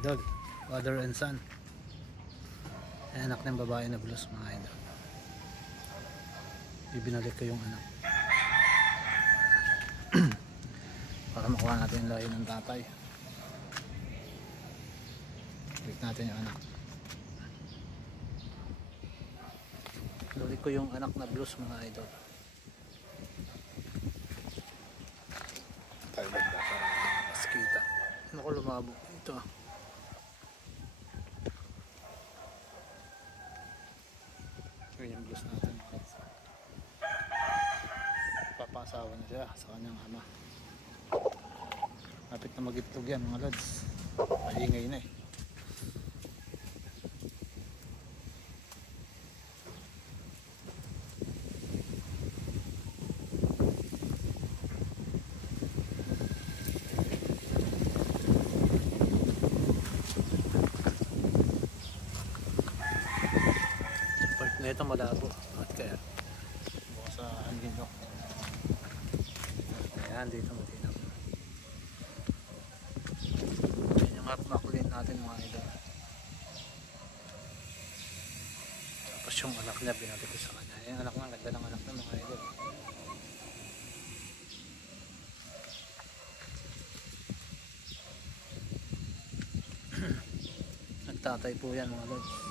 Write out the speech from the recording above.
idol, father and son. Ay, anak ng babae na blues mga idol. Ibinalik ko yung anak para makuha natin yung lahi ng tatay. Balik natin yung anak. Balik ko yung anak na blues mga idol. Tayo ganda para mas kita. Naku, lumabo ito. Yun yung blues natin. Papasawa na siya sa kanyang ama. Lapit na mag-itlog yan mga lods. Maingay na eh. Part na ito malabo. At kaya bukas sa hangin ko. Ayan, dito matinap. Ayan yung makulin natin mga idol. Tapos yung anak niya binalik ko sa kanya. Yung anak niya, ganda ng anak ng mga idol. Nagtatay po yan mga lods.